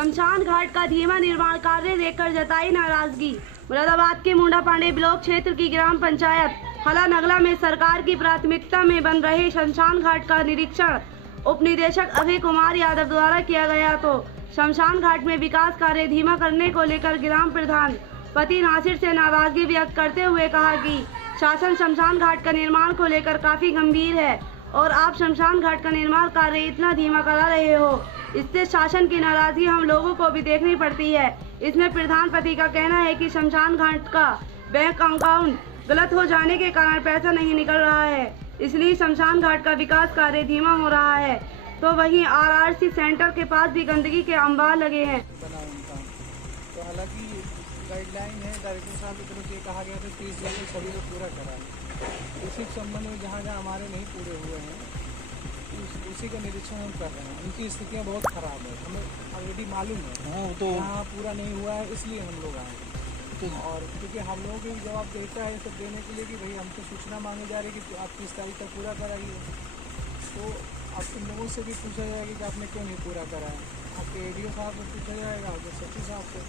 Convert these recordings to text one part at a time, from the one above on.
शमशान घाट का धीमा निर्माण कार्य देखकर जताई नाराजगी। मुरादाबाद के मुंडा पांडे ब्लॉक क्षेत्र की ग्राम पंचायत हला नगला में सरकार की प्राथमिकता में बन रहे शमशान घाट का निरीक्षण उप निदेशक अभय कुमार यादव द्वारा किया गया तो शमशान घाट में विकास कार्य धीमा करने को लेकर ग्राम प्रधान पति नासिर से नाराजगी व्यक्त करते हुए कहा कि शासन शमशान घाट का निर्माण को लेकर काफी गंभीर है और आप शमशान घाट का निर्माण कार्य इतना धीमा करा रहे हो, इससे शासन की नाराजगी हम लोगों को भी देखनी पड़ती है। इसमें प्रधान पति का कहना है कि शमशान घाट का बैंक अकाउंट गलत हो जाने के कारण पैसा नहीं निकल रहा है, इसलिए शमशान घाट का विकास कार्य धीमा हो रहा है। तो वहीं आरआरसी सेंटर के पास भी गंदगी के अंबार लगे हैं। तो हालांकि गाइडलाइन है, डायरेक्टर साहब की तरफ से कहा गया था 30 दिन में सभी लोग पूरा कराएं। उसी संबंध में जहाँ जहाँ हमारे नहीं पूरे हुए हैं उसी का निरीक्षण हम कर रहे हैं। उनकी स्थितियाँ बहुत ख़राब है, हमें ऑलरेडी मालूम है। तो यहाँ पूरा नहीं हुआ है, इसलिए हम लोग आए। और क्योंकि हम लोगों की जवाब देता है सब देने के लिए कि भाई हमसे सूचना मांगी जा रही है कि आप 30 तारीख तक पूरा कराइए। तो अब तुम लोगों से भी पूछा जाएगा कि आपने क्यों नहीं पूरा कराया। आपके ADO साहब को पूछा जाएगा, आपके सचिव साहब को,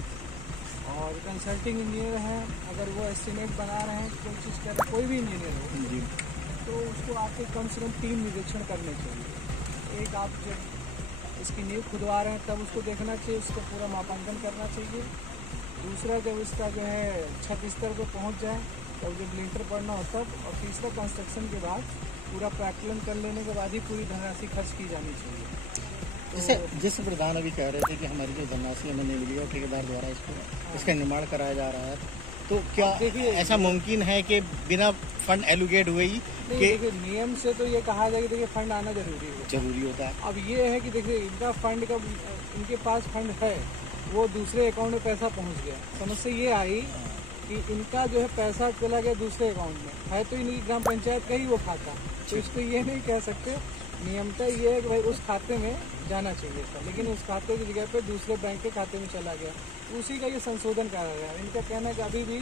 और कंसल्टिंग इंजीनियर हैं, अगर वो एस्टिमेट बना रहे हैं कोई चीज़ कर रहे, कोई भी इंजीनियर हो तो उसको आपके कम से कम 3 निरीक्षण करने चाहिए। एक, आप जब इसकी नींव खुदवा रहे हैं तब उसको देखना चाहिए, उसका पूरा मापांकन करना चाहिए। दूसरा, जब इसका जो है छत स्तर पर पहुंच जाए तब जब लिंटर पड़ना हो तब, और तीसरा कंस्ट्रक्शन के बाद पूरा प्राक्कलन कर लेने के बाद ही पूरी धनराशि खर्च की जानी चाहिए। जिस प्रधान अभी कह रहे थे कि हमारी जो धनराशि हमें नहीं मिली और ठेकेदार द्वारा इसका निर्माण कराया जा रहा है, तो क्या ऐसा मुमकिन है कि बिना फंड एलोकेट हुए ही देखिए नियम से तो ये कहा जाए कि देखिए फंड आना जरूरी होता है। अब ये है कि देखिए इनका फंड का, इनके पास फंड है, वो दूसरे अकाउंट में पैसा पहुंच गया। समस्या ये आई कि इनका जो है पैसा चला गया दूसरे अकाउंट में, है तो इनकी ग्राम पंचायत का ही वो खाता, तो इसको ये नहीं कह सकते। नियमतः ये है कि भाई उस खाते में जाना चाहिए था, लेकिन उस खाते की जगह पे दूसरे बैंक के खाते में चला गया, उसी का ये संशोधन करा गया। इनका कहना है कि अभी भी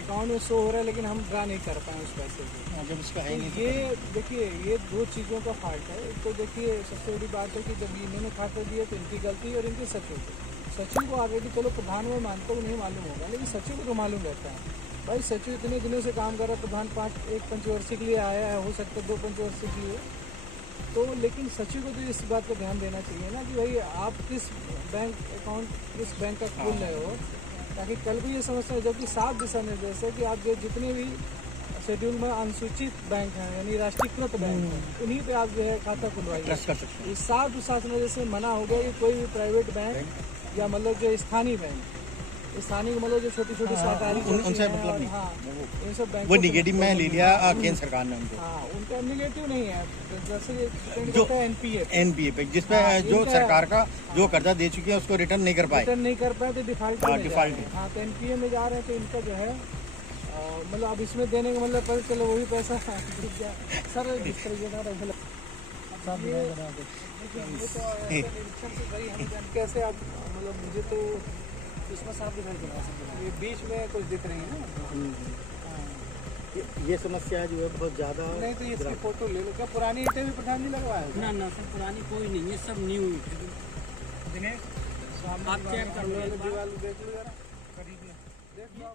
अकाउंट में शो हो रहा है लेकिन हम ड्रा नहीं कर पाए उस पैसे को। जब इसका है नहीं, ये देखिए ये 2 चीज़ों का फॉल्ट है। एक तो देखिए सबसे बड़ी बात है कि जब इन्होंने खाते दिए तो इनकी गलती और इनके सचिव को ऑलरेडी, चलो प्रधान में मानता हूँ नहीं मालूम होगा, लेकिन सचिव को तो मालूम रहता है। भाई सचिव इतने दिनों से काम कर रहा है, प्रधान 1 पंचवर्षीय के लिए आया है, हो सकता है 2 पंचवर्षीय के लिए, तो लेकिन सचिव को तो इस बात पर ध्यान देना चाहिए ना कि भाई आप किस बैंक अकाउंट किस बैंक का खोल रहे हो, ताकि कल भी ये समस्या है। जबकि 7 दिशा निर्देश है कि आप जो जितने भी शेड्यूल में अनुसूचित बैंक हैं यानी राष्ट्रीयकृत बैंक हैं, उन्हीं पे आप जो है खाता खुलवाइए। इस 7 शासन वजह से मना हो गया कि कोई भी प्राइवेट बैंक या मतलब जो स्थानीय बैंक, स्थानीय मतलब जो छोटी छोटी सहकारी उनसे मतलब नहीं, हाँ इन सब बैंक वो निगेटिव में ले लिया केंद्र सरकार ने उनको। हाँ उनका निगेटिव नहीं है, जैसे जो NPA पे जिसपे जो सरकार का जो कर्जा दे चुकी है उसको रिटर्न नहीं कर पाए तो डिफॉल्ट। हाँ तो NPA में जा रहे हैं, तो इनका जो है मतलब अब इसमें देने का मतलब पता चलो वही पैसा सर कैसे आप मतलब मुझे तो इसमें साफ दिखाई दे रहा है, ये बीच में कुछ दिख रही है ना। ये समस्या जो है बहुत ज़्यादा। नहीं तो इसकी फोटो ले लो। क्या पुरानी ईंटें भी प्रधान जी लगवाया? ना सर पुरानी कोई नहीं है, सब न्यू है। दिनेश आप चेक कर लो, दीवार देख लो जरा, देख लो।